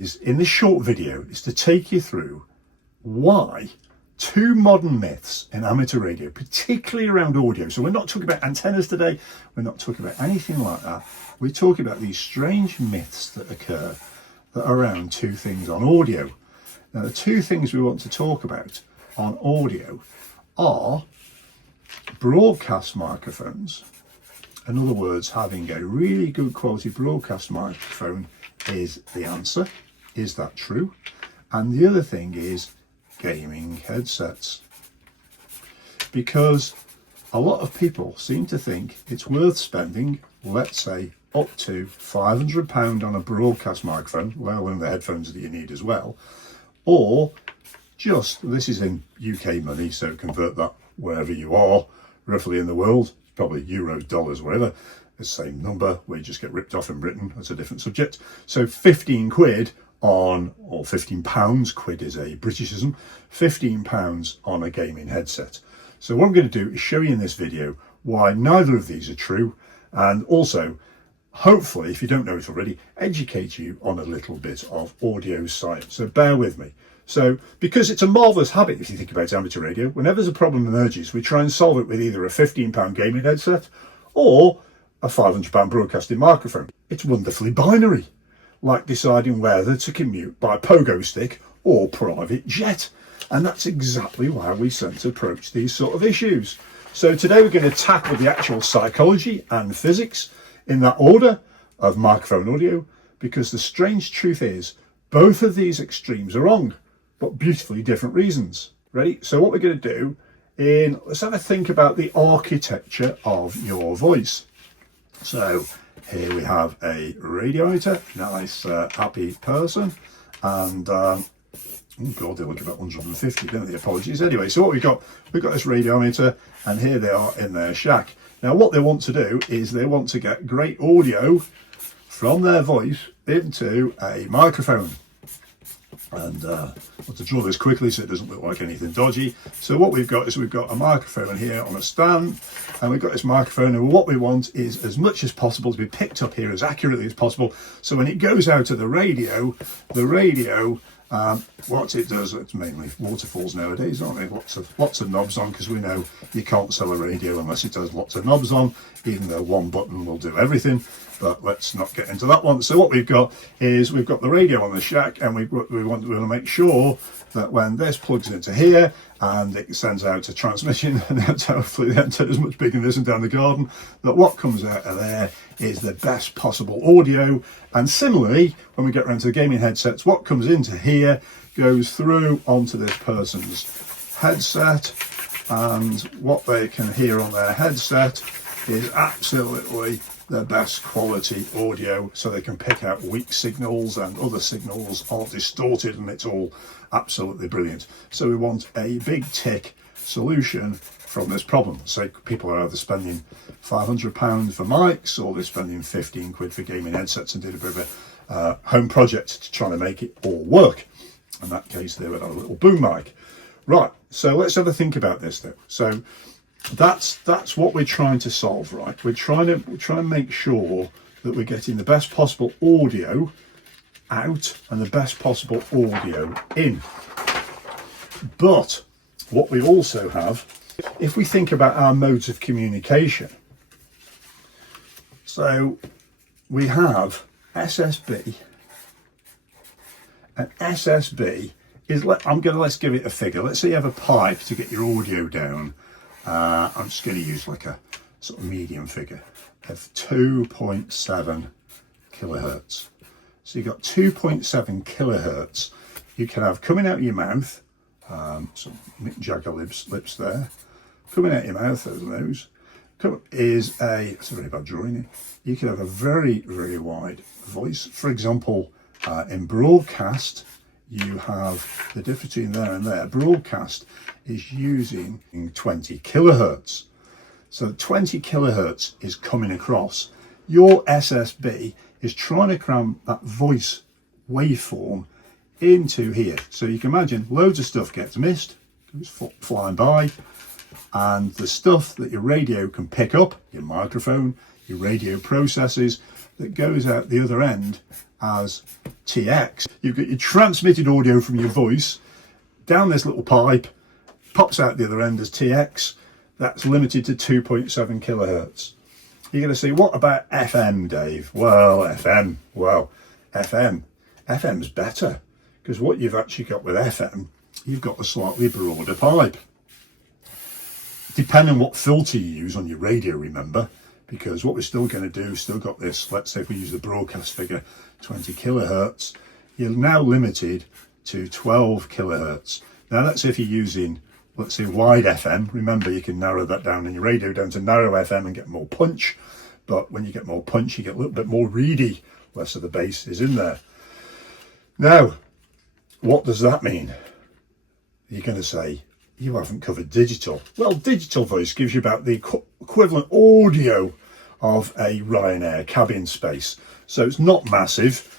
is in this short video is to take you through why two modern myths in amateur radio, particularly around audio. So we're not talking about antennas today, we're not talking about anything like that. We're talking about these strange myths that occur that are around two things on audio. Now the two things we want to talk about on audio are broadcast microphones. In other words, having a really good quality broadcast microphone is the answer. Is that true? And the other thing is gaming headsets. Because a lot of people seem to think it's worth spending, let's say, up to £500 on a broadcast microphone, let alone the headphones that you need as well, or just, this is in UK money, so convert that wherever you are, roughly in the world, probably euros, dollars, whatever, the same number, we just get ripped off in Britain, that's a different subject. So 15 quid on, or 15 pounds, quid is a Britishism, 15 pounds on a gaming headset. So what I'm going to do is show you in this video why neither of these are true, and also, hopefully, if you don't know it already, educate you on a little bit of audio science. So bear with me. So, because it's a marvellous habit if you think about amateur radio, whenever there's a problem emerges, we try and solve it with either a £15 gaming headset or a £500 broadcasting microphone. It's wonderfully binary, like deciding whether to commute by pogo stick or private jet. And that's exactly why we tend to approach these sort of issues. So today we're going to tackle the actual psychology and physics in that order of microphone audio, because the strange truth is both of these extremes are wrong, but beautifully different reasons. Ready? So what we're going to do let's have a think about the architecture of your voice. So here we have a radiometer, nice happy person, and oh god, they look about 150, don't they? Apologies. Anyway, so what we've got this radiometer, and here they are in their shack. Now what they want to do is they want to get great audio from their voice into a microphone. And I want to draw this quickly so it doesn't look like anything dodgy. So what we've got is we've got a microphone here on a stand, and we've got this microphone, and what we want is as much as possible to be picked up here as accurately as possible. So when it goes out to the radio, what it does, it's mainly waterfalls nowadays, aren't they? Lots of knobs on, because we know you can't sell a radio unless it has lots of knobs on, even though one button will do everything. But let's not get into that one. So what we've got is we've got the radio on the shack, and we want to make sure that when this plugs into here and it sends out a transmission, and that's hopefully the antenna is much bigger than this and down the garden, that what comes out of there is the best possible audio. And similarly, when we get around to the gaming headsets, what comes into here goes through onto this person's headset, and what they can hear on their headset is absolutely the best quality audio, so they can pick out weak signals and other signals aren't distorted, and it's all absolutely brilliant. So we want a big tick solution from this problem. So people are either spending £500 for mics, or they're spending 15 quid for gaming headsets, and did a bit of a home project to try to make it all work. In that case, they would have a little boom mic. Right, so let's have a think about this though. So that's what we're trying to solve, right? We're trying to make sure that we're getting the best possible audio out and the best possible audio in. But what we also have, if we think about our modes of communication, so we have SSB, and SSB is, let's give it a figure. Let's say you have a pipe to get your audio down. I'm just going to use like a sort of medium figure of 2.7 kilohertz. So you've got 2.7 kilohertz you can have coming out of your mouth, some Mick Jagger lips there, coming out your mouth, those is it's a very bad drawing. You can have a very, very wide voice. For example, in broadcast, you have the difference between there and there. Broadcast is using 20 kilohertz. So 20 kilohertz is coming across. Your SSB is trying to cram that voice waveform into here. So you can imagine loads of stuff gets missed, goes flying by, and the stuff that your radio can pick up, your microphone, your radio processes, that goes out the other end, as TX. You've got your transmitted audio from your voice down this little pipe, pops out the other end as TX. That's limited to 2.7 kilohertz. You're going to say, what about FM, Dave? Well, FM's better, because what you've actually got with FM, you've got a slightly broader pipe. Depending on what filter you use on your radio, remember, because what we're still going to do, still got this, let's say if we use the broadcast figure, 20 kilohertz, you're now limited to 12 kilohertz. Now that's if you're using, let's say, wide FM. Remember, you can narrow that down in your radio down to narrow FM and get more punch. But when you get more punch, you get a little bit more reedy, less of the bass is in there. Now, what does that mean? You're going to say, you haven't covered digital. Well, digital voice gives you about the equivalent audio of a Ryanair cabin space. So it's not massive.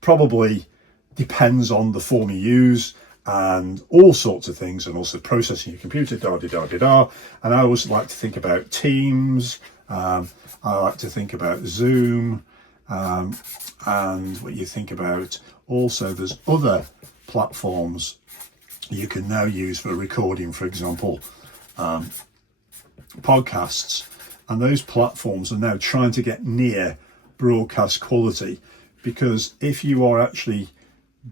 Probably depends on the form you use and all sorts of things, and also processing your computer, da-da-da-da-da. And I always like to think about Teams. I like to think about Zoom. And what you think about also, there's other platforms you can now use for recording, for example, podcasts, and those platforms are now trying to get near broadcast quality, because if you are actually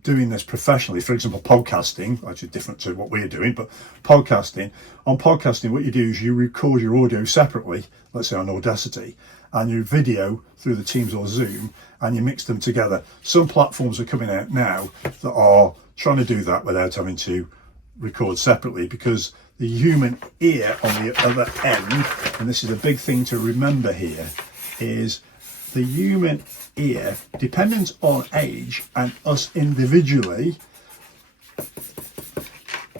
doing this professionally, for example, podcasting, actually different to what we're doing, but on podcasting, what you do is you record your audio separately, let's say on Audacity, and your video through the Teams or Zoom, and you mix them together. Some platforms are coming out now that are trying to do that without having to record separately, because the human ear on the other end, and this is a big thing to remember here, is the human ear, dependent on age and us individually,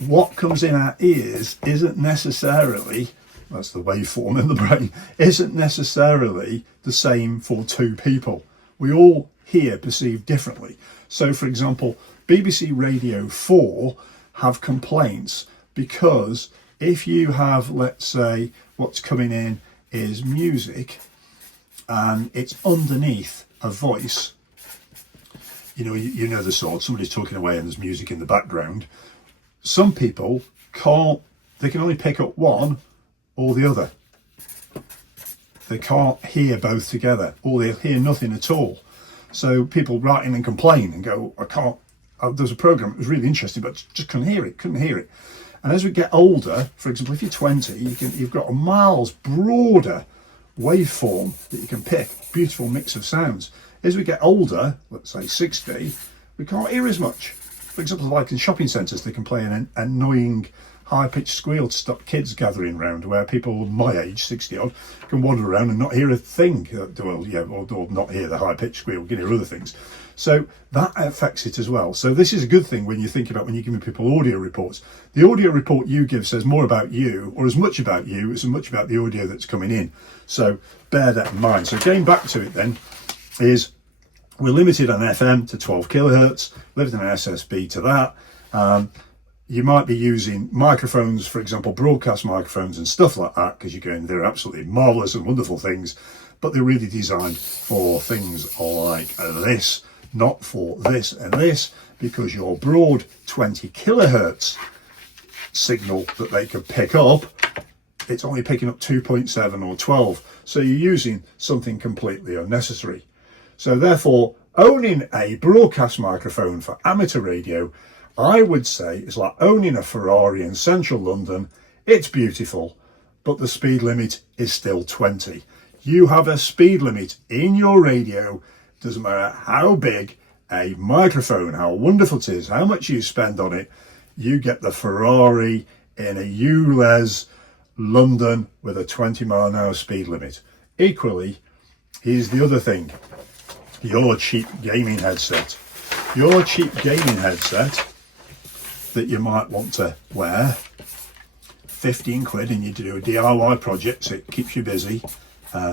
what comes in our ears isn't necessarily, that's the waveform in the brain, isn't necessarily the same for two people. We all hear, perceive differently. So for example, BBC Radio 4 have complaints because if you have, let's say, what's coming in is music and it's underneath a voice, you know the sort, somebody's talking away and there's music in the background. Some people they can only pick up one or the other. They can't hear both together, or they'll hear nothing at all. So people write in and complain and go, there was a program, it was really interesting, but just couldn't hear it. And as we get older, for example, if you're 20, you've got a miles broader waveform that you can pick, beautiful mix of sounds. As we get older, let's say 60, we can't hear as much. For example, like in shopping centres, they can play an annoying high-pitched squeal to stop kids gathering round, where people my age, 60-odd, can wander around and not hear a thing, or not hear the high-pitched squeal, can hear other things. So that affects it as well. So this is a good thing when you think about when you're giving people audio reports. The audio report you give says more about you, or as much about you as much about the audio that's coming in. So bear that in mind. So getting back to it then, is we're limited on FM to 12 kilohertz, limited on SSB to that. You might be using microphones, for example, broadcast microphones and stuff like that, because you're going, they're absolutely marvellous and wonderful things, but they're really designed for things like this, not for this and this, because your broad 20 kilohertz signal that they could pick up, it's only picking up 2.7 or 12. So you're using something completely unnecessary. So therefore, owning a broadcast microphone for amateur radio, I would say, is like owning a Ferrari in central London. It's beautiful, but the speed limit is still 20. You have a speed limit in your radio. Doesn't matter how big a microphone, how wonderful it is, how much you spend on it, you get the Ferrari in a ULEZ London with a 20-mile-an-hour speed limit. Equally, here's the other thing. Your cheap gaming headset. Your cheap gaming headset that you might want to wear, 15 quid, and you do a DIY project so it keeps you busy,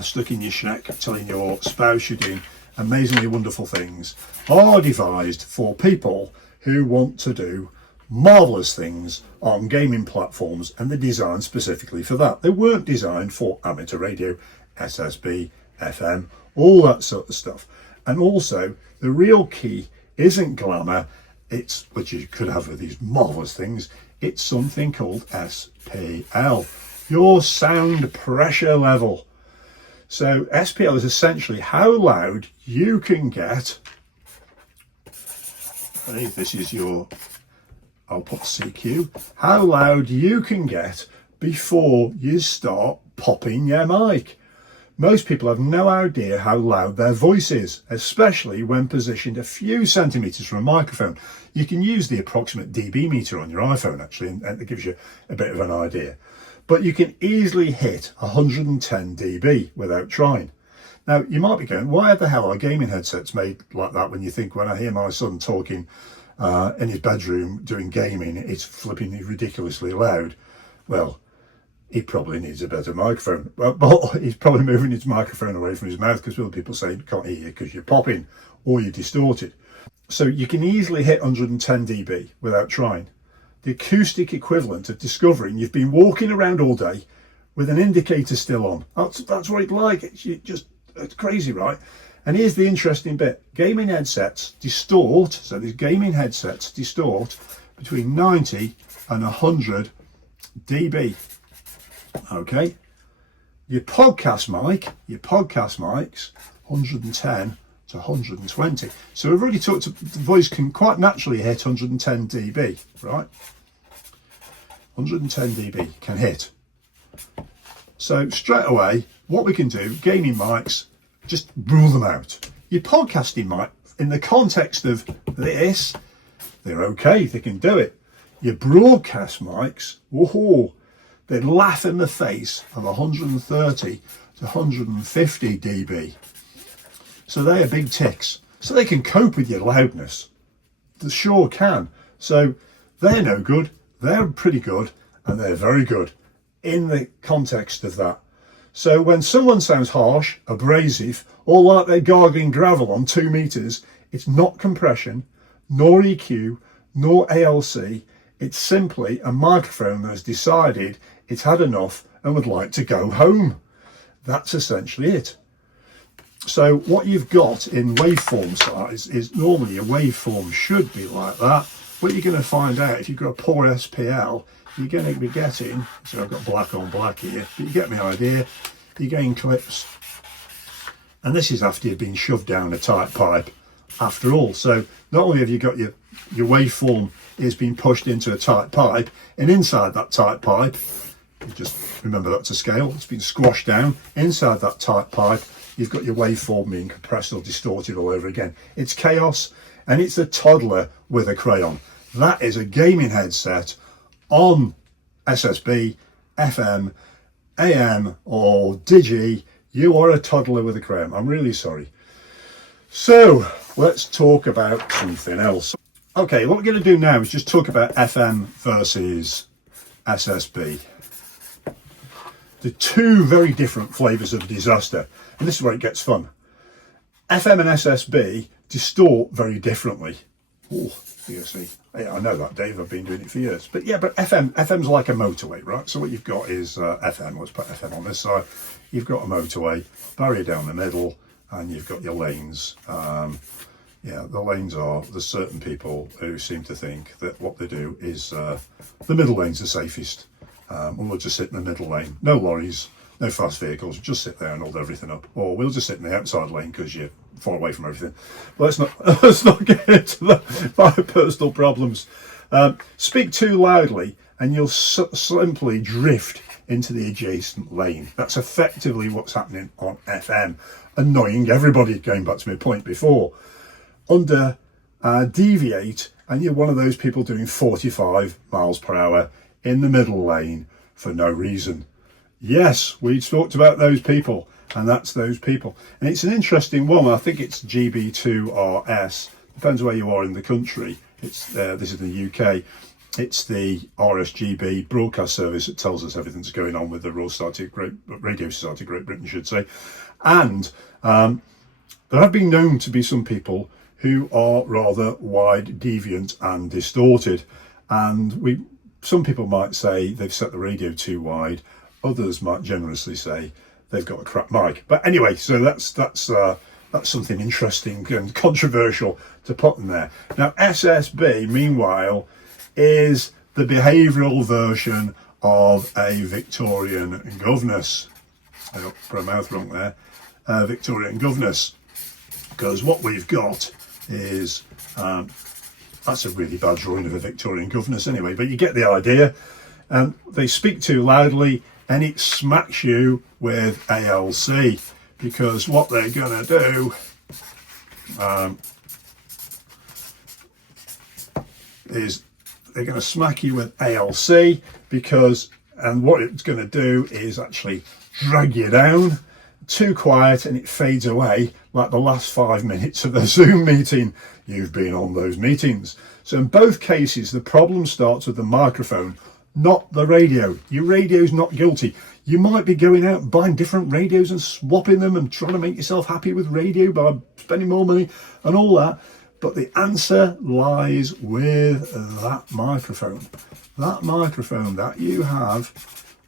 stuck in your shack telling your spouse you're doing amazingly wonderful things, are devised for people who want to do marvellous things on gaming platforms, and they're designed specifically for that. They weren't designed for amateur radio, SSB, FM, all that sort of stuff. And also, the real key isn't glamour, it's, which you could have with these marvellous things, it's something called SPL, your sound pressure level. So SPL is essentially how loud you can get. This is your, I'll put CQ, how loud you can get before you start popping your mic. Most people have no idea how loud their voice is, especially when positioned a few centimetres from a microphone. You can use the approximate dB meter on your iPhone actually, and it gives you a bit of an idea. But you can easily hit 110 dB without trying. Now, you might be going, why the hell are gaming headsets made like that? When you think, when I hear my son talking in his bedroom doing gaming, it's flipping ridiculously loud. Well, he probably needs a better microphone. Well, he's probably moving his microphone away from his mouth because other people say, can't hear you because you're popping or you're distorted. So you can easily hit 110 dB without trying. The acoustic equivalent of discovering you've been walking around all day with an indicator still on. That's what it's like. It's crazy, right? And here's the interesting bit. Gaming headsets distort, so these gaming headsets distort between 90 and 100 dB. Okay, your podcast mics 110 to 120. So we've already talked about the voice can quite naturally hit 110 dB, right? 110 dB can hit. So straight away, what we can do, gaming mics, just rule them out. Your podcasting mic, in the context of this, they're okay, they can do it. Your broadcast mics, whoa, they laugh in the face of 130 to 150 dB. So they are big ticks. So they can cope with your loudness. They sure can. So they're no good, they're pretty good, and they're very good in the context of that. So when someone sounds harsh, abrasive, or like they're gargling gravel on 2 meters, it's not compression, nor EQ, nor ALC. It's simply a microphone that has decided it's had enough and would like to go home. That's essentially it. So what you've got in waveform size is normally a waveform should be like that. What you're going to find out if you've got a poor SPL, you're going to be getting, so I've got black on black here, but you get my idea, you're getting clips. And this is after you've been shoved down a tight pipe after all. So not only have you got your waveform is being pushed into a tight pipe, and inside that tight pipe, you just remember that's a scale, it's been squashed down. Inside that tight pipe, you've got your waveform being compressed or distorted all over again. It's chaos, and it's a toddler with a crayon. That is a gaming headset on SSB, FM, AM, or Digi. You are a toddler with a crayon. I'm really sorry. So let's talk about something else. Okay, what we're going to do now is just talk about FM versus SSB. The two very different flavours of disaster, and this is where it gets fun. FM and SSB distort very differently. Oh, you see, yeah, I know that, Dave. I've been doing it for years. But yeah, but FM's like a motorway, right? So what you've got is FM. Let's put FM on this side. You've got a motorway, barrier down the middle, and you've got your lanes. Yeah, the lanes are, there's certain people who seem to think that what they do is the middle lane's the safest. And we'll just sit in the middle lane. No lorries, no fast vehicles, just sit there and hold everything up. Or we'll just sit in the outside lane because you're far away from everything. But let's not get into my personal problems. Speak too loudly and you'll simply drift into the adjacent lane. That's effectively what's happening on FM. Annoying everybody, going back to my point before. Under deviate, and you're one of those people doing 45 miles per hour in the middle lane for no reason. Yes, we talked about those people, and that's those people. And it's an interesting one. I think it's GB2RS. Depends where you are in the country. It's this is in the UK. It's the RSGB broadcast service that tells us everything that's going on with the Radio Society of Great Britain, should say. And there have been known to be some people who are rather wide, deviant and distorted. And some people might say they've set the radio too wide. Others might generously say they've got a crap mic. But anyway, so that's that's something interesting and controversial to put in there. Now, SSB, meanwhile, is the behavioural version of a Victorian governess. I put a mouth wrong there. Victorian governess. Because what we've got is, that's a really bad drawing of a Victorian governess anyway, but you get the idea. They speak too loudly and it smacks you with ALC, because what they're going to do is they're going to smack you with ALC, and what it's going to do is actually drag you down. Too quiet and it fades away like the last 5 minutes of the Zoom meeting you've been on those meetings. So in both cases, the problem starts with the microphone, not the radio. Your radio's not guilty. You might be going out and buying different radios and swapping them and trying to make yourself happy with radio by spending more money and all that. But the answer lies with that microphone. That microphone that you have,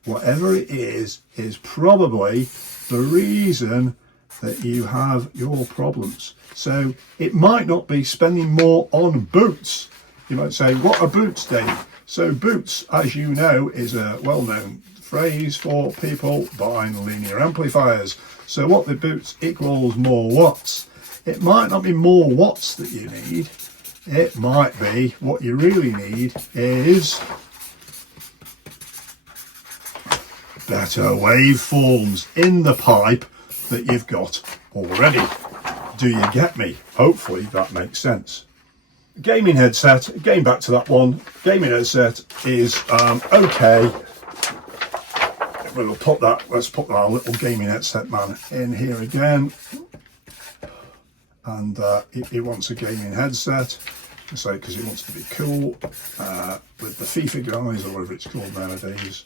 whatever it is probably the reason that you have your problems. So it might not be spending more on boots. You might say, what are boots, Dave? So boots, as you know, is a well-known phrase for people buying linear amplifiers. So what the boots equals more watts. It might not be more watts that you need. It might be what you really need is better waveforms in the pipe that you've got already. Do you get me? Hopefully that makes sense. Gaming headset, getting back to that one, gaming headset is okay. We'll put that, let's put our little gaming headset man in here again. And he wants a gaming headset, so because he wants to be cool with the FIFA guys, or whatever it's called nowadays.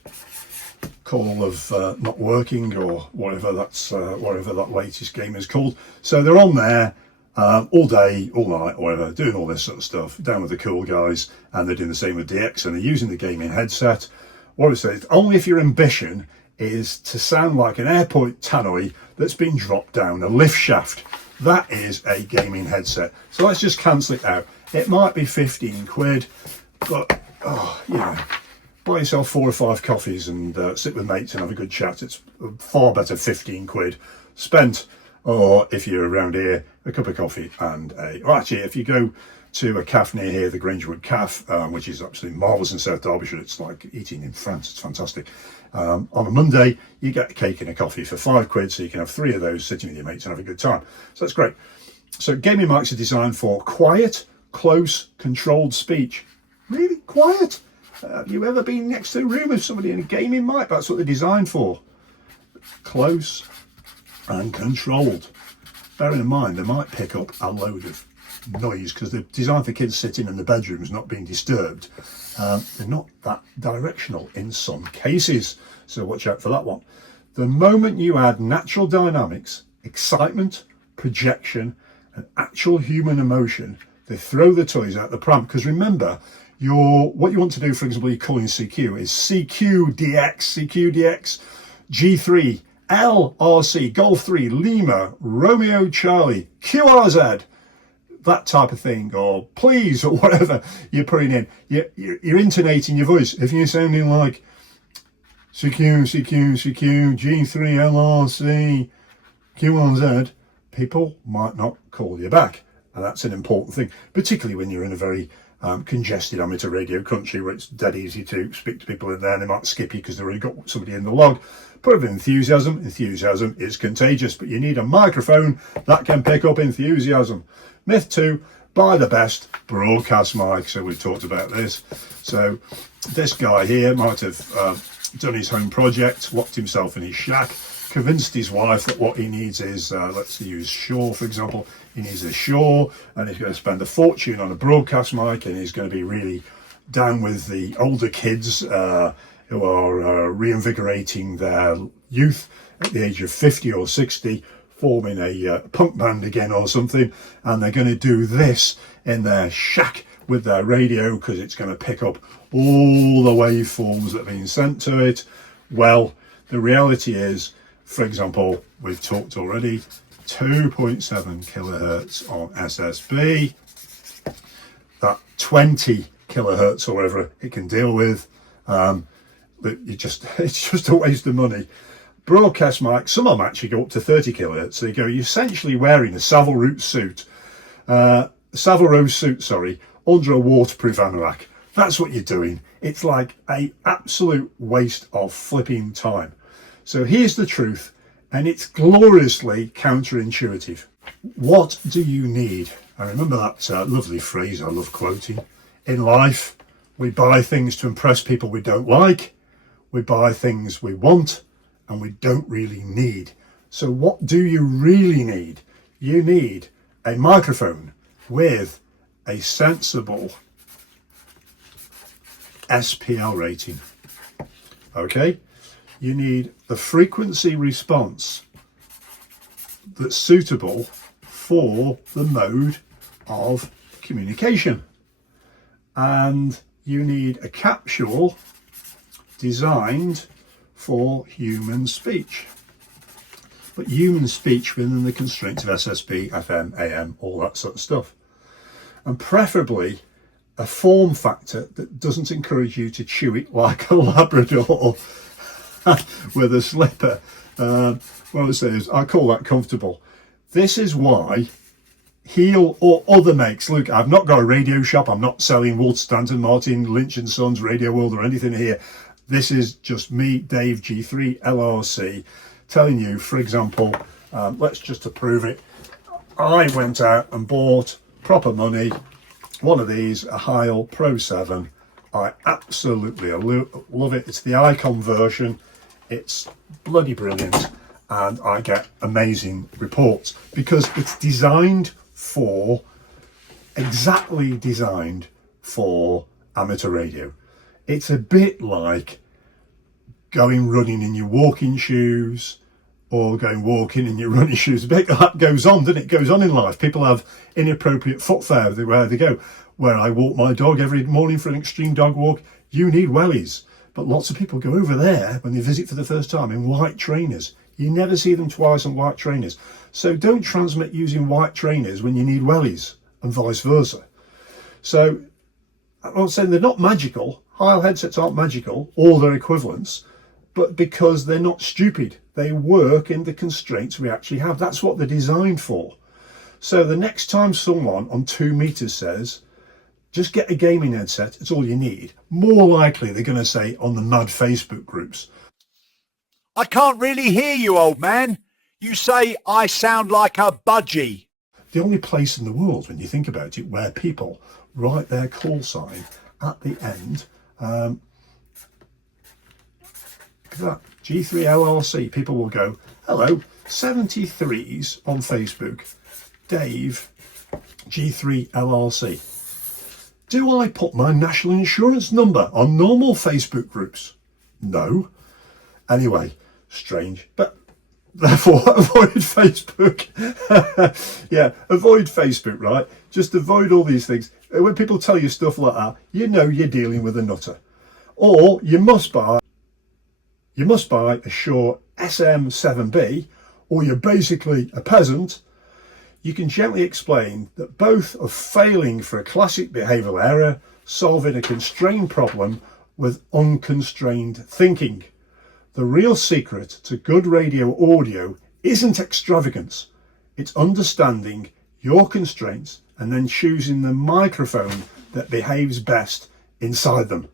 Call of not working, or whatever whatever that latest game is called. So they're on there all day, all night, or whatever, doing all this sort of stuff, down with the cool guys, and they're doing the same with DX, and they're using the gaming headset. What I say is, only if your ambition is to sound like an airport tannoy that's been dropped down a lift shaft. That is a gaming headset. So let's just cancel it out. It might be 15 quid, but buy yourself 4 or 5 coffees and sit with mates and have a good chat. It's far better 15 quid spent, or if you're around here, a cup of coffee and actually, if you go to a cafe near here, the Grangewood Cafe, which is absolutely marvellous in South Derbyshire. It's like eating in France. It's fantastic. On a Monday, you get a cake and a coffee for 5 quid, so you can have 3 of those sitting with your mates and have a good time. So that's great. So gaming mics are designed for quiet, close, controlled speech. Really quiet? Have you ever been next to a room with somebody in a gaming mic? That's what they're designed for. Close and controlled. Bearing in mind, they might pick up a load of noise because they're designed for kids sitting in the bedrooms not being disturbed. They're not that directional in some cases, so watch out for that one. The moment you add natural dynamics, excitement, projection and actual human emotion, they throw the toys out the pram. Because remember, what you want to do, for example, you're calling CQ is CQDX, G3, LRC, Golf 3, Lima, Romeo Charlie, QRZ, that type of thing, or please, or whatever you're putting in. You're intonating your voice. If you're sounding like CQ, G3, LRC, QRZ, people might not call you back. And that's an important thing, particularly when you're in a very congested amateur radio country where it's dead easy to speak to people in there and they might skip you because they've already got somebody in the log. Put with enthusiasm. Enthusiasm is contagious, but you need a microphone that can pick up enthusiasm. Myth 2, buy the best broadcast mic. So we've talked about this. So this guy here might have done his home project, locked himself in his shack, convinced his wife that what he needs is, let's use Shaw for example, he needs a Shaw, and he's going to spend a fortune on a broadcast mic, and he's going to be really down with the older kids who are reinvigorating their youth at the age of 50 or 60, forming a punk band again or something, and they're going to do this in their shack with their radio because it's going to pick up all the waveforms that have been sent to it. Well, the reality is, for example, we've talked already, 2.7 kilohertz on SSB, that 20 kilohertz or whatever it can deal with. It's just a waste of money. Broadcast mic, some of them actually go up to 30 kilohertz. So you're essentially wearing a Savile Row suit, under a waterproof anorak. That's what you're doing. It's like an absolute waste of flipping time. So here's the truth, and it's gloriously counterintuitive. What do you need? I remember that lovely phrase I love quoting. In life, we buy things to impress people we don't like. We buy things we want and we don't really need. So what do you really need? You need a microphone with a sensible SPL rating. Okay? You need the frequency response that's suitable for the mode of communication. And you need a capsule designed for human speech. But human speech within the constraints of SSB, FM, AM, all that sort of stuff. And preferably a form factor that doesn't encourage you to chew it like a Labrador with a slipper. What I say is, I call that comfortable. This is why Heel or other makes, look, I've not got a radio shop, I'm not selling Walter Stanton, Martin, Lynch and Sons, Radio World or anything here. This is just me, Dave G3 LRC, telling you, for example, let's just to prove it, I went out and bought proper money, one of these, a Heil Pro 7. I absolutely love it. It's the Icon version. It's bloody brilliant, and I get amazing reports because it's exactly designed for amateur radio. It's a bit like going running in your walking shoes or going walking in your running shoes. A bit that goes on, doesn't it? It goes on in life. People have inappropriate footwear where they go. Where I walk my dog every morning for an extreme dog walk, you need wellies. But lots of people go over there when they visit for the first time in white trainers. You never see them twice on white trainers. So don't transmit using white trainers when you need wellies and vice versa. So I'm not saying they're not magical. Heil headsets aren't magical or their equivalents, but because they're not stupid. They work in the constraints we actually have. That's what they're designed for. So the next time someone on 2 meters says, just get a gaming headset, it's all you need, more likely they're going to say on the mad Facebook groups, I can't really hear you, old man. You say I sound like a budgie. The only place in the world, when you think about it, where people write their call sign at the end, look at that, G3 LRC, people will go, hello, 73s on Facebook, Dave, G3 LRC. Do I put my national insurance number on normal Facebook groups? No. Anyway, strange, but therefore avoid Facebook. Yeah, avoid Facebook, right? Just avoid all these things. When people tell you stuff like that, you know you're dealing with a nutter. Or you must buy a Shure SM7B, or you're basically a peasant. You can gently explain that both are failing for a classic behavioural error, solving a constrained problem with unconstrained thinking. The real secret to good radio audio isn't extravagance. It's understanding your constraints and then choosing the microphone that behaves best inside them.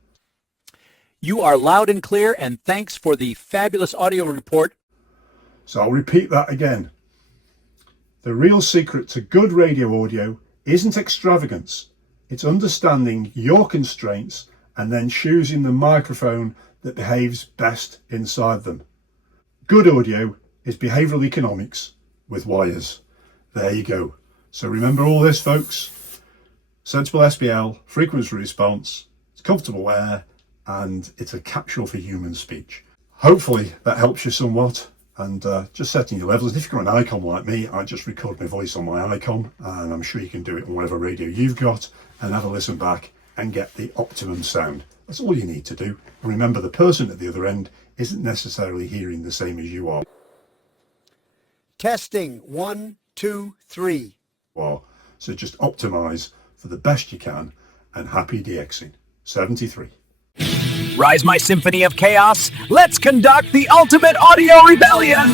You are loud and clear, and thanks for the fabulous audio report. So I'll repeat that again. The real secret to good radio audio isn't extravagance. It's understanding your constraints and then choosing the microphone that behaves best inside them. Good audio is behavioural economics with wires. There you go. So remember all this, folks. Sensible SPL, frequency response, it's comfortable wear, and it's a capsule for human speech. Hopefully that helps you somewhat. And just setting your levels. If you've got an icon like me, I just record my voice on my icon, and I'm sure you can do it on whatever radio you've got and have a listen back and get the optimum sound. That's all you need to do. And remember, the person at the other end isn't necessarily hearing the same as you are. Testing. 1, 2, 3. So just optimize for the best you can and happy DXing. 73. Rise my symphony of chaos. Let's conduct the ultimate audio rebellion.